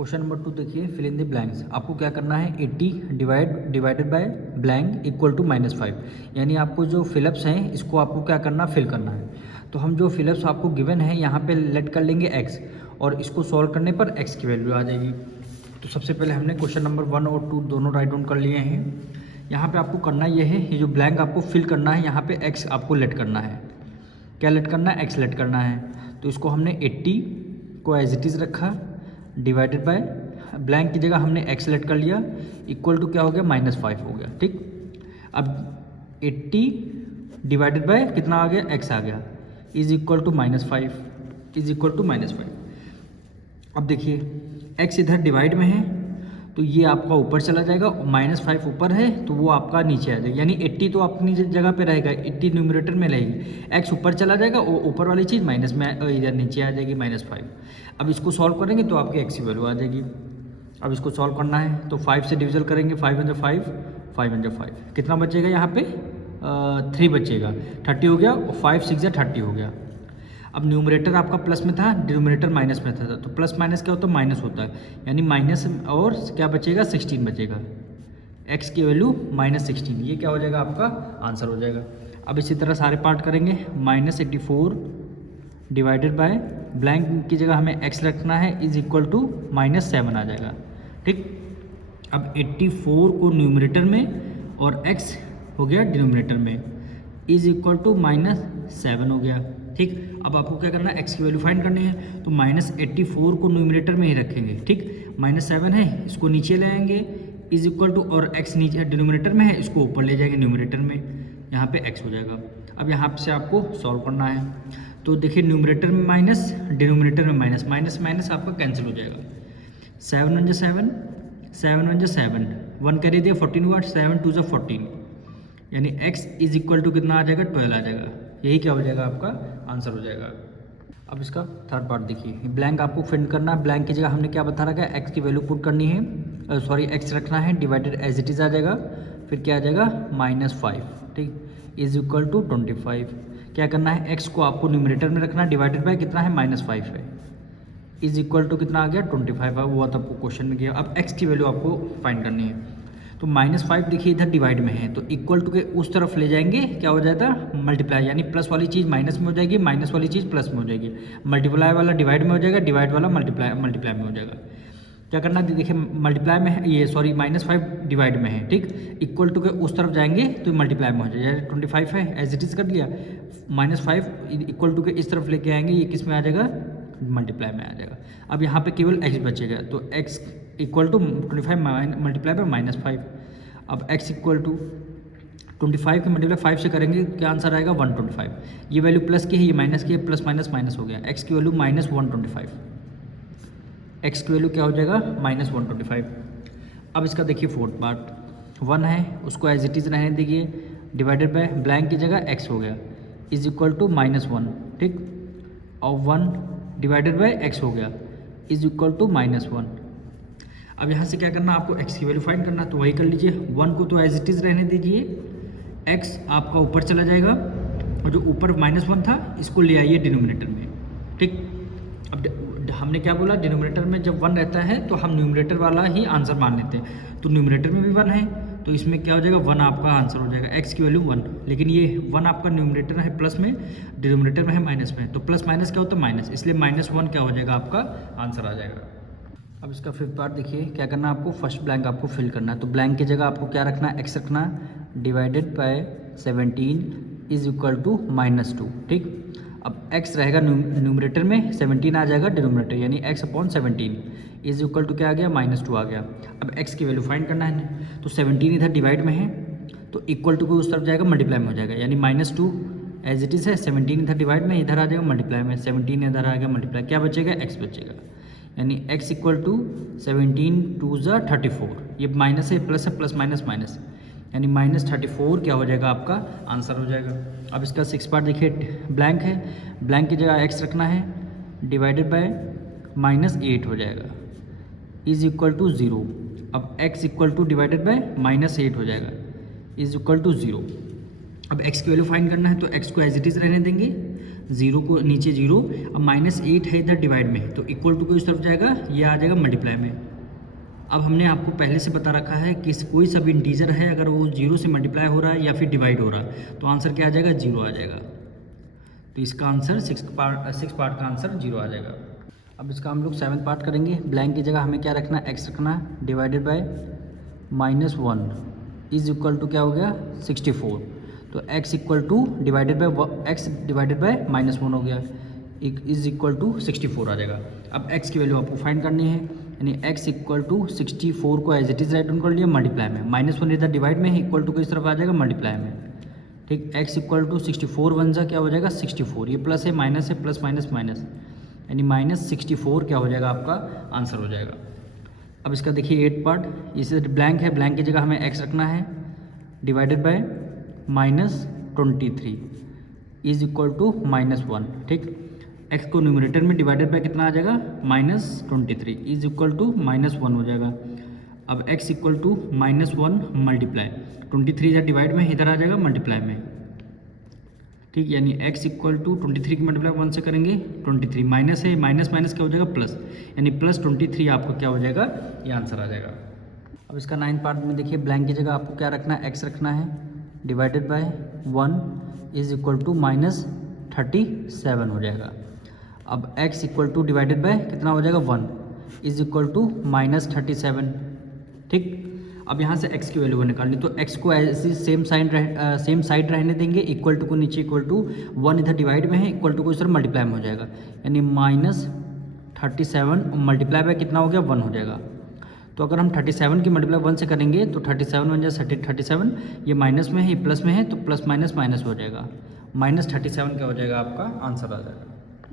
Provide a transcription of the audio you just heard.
Question number 2 देखिए, fill in the blanks. आपको क्या करना है, 80 divided by blank equal to -5। यानी आपको जो फिलअप्स हैं इसको आपको क्या करना, फिल करना है। तो हम जो फिलअप्स आपको गिवन है यहाँ पे लेट कर लेंगे x, और इसको सॉल्व करने पर x की वैल्यू आ जाएगी। तो सबसे पहले हमने क्वेश्चन नंबर 1 और 2 दोनों राइट डाउन कर लिए हैं। यहाँ पे आपको करना ये है, ये जो ब्लैंक आपको फिल करना है, यहाँ पे x आपको लेट करना है। क्या लेट करना है, x लेट करना है। तो इसको हमने 80 को एज इट इज़ रखा, डिवाइडेड बाय ब्लैंक की जगह हमने x लेट कर लिया, इक्वल टू क्या हो गया, -5 हो गया। ठीक, अब 80 डिवाइडेड बाय कितना आ गया, x आ गया, is equal to -5, is equal to -5। अब देखिए x इधर डिवाइड में है तो ये आपका ऊपर चला जाएगा, -5 ऊपर है तो वो आपका नीचे आ जाएगा। यानी 80 तो अपनी जगह पे रहेगा, 80 न्यूमरेटर में रहेगी, x ऊपर चला जाएगा, वो ऊपर वाली चीज़ माइनस में इधर नीचे आ जाएगी, -5। अब इसको सॉल्व करेंगे तो आपकी x की वैल्यू आ जाएगी। अब इसको सॉल्व करना है तो 5 से डिविजन करेंगे, 5 × 5 कितना बचेगा, यहाँ पे 3 बचेगा, 30 हो गया, और 5 6 या 30 हो गया। अब न्यूमरेटर आपका प्लस में था, डिनोमिनेटर माइनस में था, तो प्लस माइनस क्या होता है, माइनस होता है। यानी माइनस और क्या बचेगा, 16 बचेगा, x की वैल्यू -16। ये क्या हो जाएगा, आपका आंसर हो जाएगा। अब इसी तरह सारे पार्ट करेंगे, -84 डिवाइडेड बाय ब्लैंक की जगह हमें x रखना है, इज इक्वल टू -7 आ जाएगा। ठीक, अब 84 को न्यूमरेटर में और x हो गया डिनोमिनेटर में, इज इक्वल टू -7 हो गया। ठीक, अब आपको क्या करना है, x की वैल्यू फाइंड करनी है, तो -84 को न्यूमरेटर में ही रखेंगे। ठीक, -7 है, इसको नीचे ले आएंगे, इज इक्वल टू, और x नीचे डिनोमिनेटर में है, इसको ऊपर ले जाएंगे न्यूमरेटर में, यहाँ पे x हो जाएगा। अब यहाँ से आपको सॉल्व करना है, तो देखिए न्यूमरेटर में माइनस, डिनोमिनेटर में माइनस, माइनस माइनस आपका कैंसिल हो जाएगा। 7 1 7, 7 1 7, 1 कर दिया 14 हुआ, 7 2 14, यानी x इज इक्वल टू कितना आ जाएगा, 12 आ जाएगा। यही क्या हो जाएगा, आपका आंसर हो जाएगा। अब इसका थर्ड पार्ट देखिए, ब्लैंक आपको फिल करना है। ब्लैंक की जगह हमने क्या बता रखा है, x की वैल्यू पुट करनी है, सॉरी x रखना है, डिवाइडेड एज इट इज़ आ जाएगा, फिर क्या आ जाएगा, -5। ठीक, इज इक्वल टू 25। क्या करना है, x को आपको न्यूमरेटर में रखना है, डिवाइडेड बाय कितना है, -5 है, इज इक्वल टू कितना आ गया, 25 है, वो आपको क्वेश्चन में किया। अब x की वैल्यू आपको फाइंड करनी है, तो -5 देखिए इधर डिवाइड में है, तो इक्वल टू के उस तरफ ले जाएंगे, क्या हो जाएगा, मल्टीप्लाई, यानी प्लस वाली चीज़ माइनस में हो जाएगी, माइनस वाली चीज़ प्लस में हो जाएगी, मल्टीप्लाई वाला डिवाइड में हो जाएगा, डिवाइड वाला मल्टीप्लाई में हो जाएगा। क्या करना है, देखिए मल्टीप्लाई में है ये, सॉरी -5 डिवाइड में है। ठीक, इक्वल टू के उस तरफ जाएंगे तो मल्टीप्लाई में हो जाएगा, 25 है, एज इट इज़ कर लिया, -5 इक्वल टू के इस तरफ लेके आएंगे, ये किस में आ जाएगा, मल्टीप्लाई में आ जाएगा। अब यहाँ पे केवल x बचेगा, तो x equal to 25 multiply by -5। अब x इक्वल टू 25 के मल्टीप्लाई 5 से करेंगे, क्या आंसर आएगा, 125। ये वैल्यू प्लस की है, ये माइनस की है, प्लस माइनस माइनस हो गया, x की वैल्यू -125, x की वैल्यू क्या हो जाएगा, -125। अब इसका देखिए फोर्थ पार्ट, 1 है, उसको एज इट इज़ रहने दीजिए, डिवाइडेड बाय ब्लैंक की जगह x हो गया, इज इक्वल टू -1। ठीक, और 1 डिवाइडेड बाय x हो गया, इज इक्वल टू -1। अब यहाँ से क्या करना, आपको x की वैल्यू फाइंड करना, तो वही कर लीजिए, 1 को तो एज इट इज़ रहने दीजिए, x आपका ऊपर चला जाएगा, और जो ऊपर -1 था इसको ले आइए डिनोमिनेटर में। ठीक, अब हमने क्या बोला, डिनोमिनेटर में जब 1 रहता है तो हम न्यूमरेटर वाला ही आंसर मान लेते हैं, तो न्यूमरेटर में भी 1 है, तो इसमें क्या हो जाएगा, 1 आपका आंसर हो जाएगा, x की वैल्यू 1। लेकिन ये 1 आपका न्यूमरेटर है प्लस में, डिनोमिनेटर में है माइनस में, तो प्लस माइनस क्या होता है, माइनस, इसलिए -1 क्या हो जाएगा, आपका आंसर आ जाएगा। अब इसका फिफ्थ पार्ट देखिए, क्या करना है आपको, फर्स्ट ब्लैंक आपको फिल करना है, तो ब्लैंक की जगह आपको क्या रखना है, x रखना है, divided by 17 is equal to -2। ठीक, अब x रहेगा न्यूमरेटर में, 17 आ जाएगा डिनोमिनेटर, यानी x/17 इज इक्वल टू क्या आ गया, -2 आ गया। अब x की वैल्यू फाइंड करना है, तो 17 इधर डिवाइड में है, तो इक्वल टू को उस तरफ जाएगा, मल्टीप्लाई में हो जाएगा, यानी -2 एज इट इज़ है, 17 इधर डिवाइड में, इधर आ जाएगा मल्टीप्लाई में, 17 इधर आ गया मल्टीप्लाई, क्या बचेगा, x बचेगा, यानी x इक्वल टू 17 2 34, ये माइनस है, प्लस है, प्लस माइनस माइनस, यानी -34 क्या हो जाएगा, आपका आंसर हो जाएगा। अब इसका 6 पार्ट देखिए, ब्लैंक है, ब्लैंक की जगह x रखना है, डिवाइडेड बाय -8 हो जाएगा, इज इक्वल टू 0। अब x equal to divided bye -8 हो जाएगा, इज इक्वल टू 0। अब x की वैल्यू फाइंड करना है, तो x को एज इट इज़ रहने देंगे, जीरो को नीचे जीरो, अब -8 है इधर डिवाइड में, तो इक्वल टू को इस तरफ जाएगा, ये आ जाएगा मल्टीप्लाई में। अब हमने आपको पहले से बता रखा है कि कोई सा भी इंटीजर है अगर वो जीरो से मल्टीप्लाई हो रहा है या फिर डिवाइड हो रहा है तो आंसर क्या आ जाएगा, जीरो आ जाएगा। तो इसका आंसर 6 पार्ट का आंसर जीरो आ जाएगा। अब इसका हम लोग 7th पार्ट करेंगे। ब्लैंक की जगह हमें क्या रखना है, x रखना है, divided by -1 is equal to क्या हो गया 64। तो x equal to divided by x divided by -1 हो गया, इज इक्वल टू 64 आ जाएगा। अब x की वैल्यू आपको फाइंड करनी है, यानी x इक्वल टू 64 को as it is write down कर लिया मल्टीप्लाई में, -1 इधर डिवाइड में है, इक्वल टू को इस तरफ आ जाएगा मल्टीप्लाई में। ठीक, x इक्वल टू 64 वन जा क्या हो जाएगा 64, ये प्लस है माइनस है, प्लस माइनस माइनस, यानी -64 क्या हो जाएगा आपका आंसर हो जाएगा। अब इसका देखिए 8 पार्ट, इसे ब्लैंक है, ब्लैंक की जगह हमें x रखना है, divided by -23 is equal to -1। ठीक, x को न्यूमरेटर में डिवाइडेड बाय कितना आ जाएगा -23 इज इक्वल टू -1 हो जाएगा। अब x इक्वल टू -1 मल्टीप्लाई 23 इधर डिवाइड में, इधर आ जाएगा मल्टीप्लाई में। ठीक, यानी x इक्वल टू 23 की मल्टीप्लाई 1 से करेंगे 23, माइनस है, माइनस माइनस क्या हो जाएगा प्लस, यानी +23 आपको क्या हो जाएगा, ये आंसर आ जाएगा। अब इसका 9th पार्ट में देखिए, ब्लैंक की जगह आपको क्या रखना है, x रखना है, divided by 1 is equal to -37 हो जाएगा। अब x equal to divided by कितना हो जाएगा 1 इज इक्वल टू -37। ठीक, अब यहाँ से x की वैल्यू निकालनी, तो x को ऐसी सेम साइड रहने देंगे, इक्वल टू को नीचे इक्वल टू 1 इधर डिवाइड में है, इक्वल टू को इस तरह मल्टीप्लाई में हो जाएगा, यानी -37 मल्टीप्लाई बाय कितना हो गया 1 हो जाएगा। तो अगर हम 37 की मल्टीप्लाई 1 से करेंगे तो 37 बन जाए 37, ये माइनस में है, ये प्लस में है, तो प्लस माइनस माइनस हो जाएगा, -37 क्या हो जाएगा आपका आंसर आ जाएगा।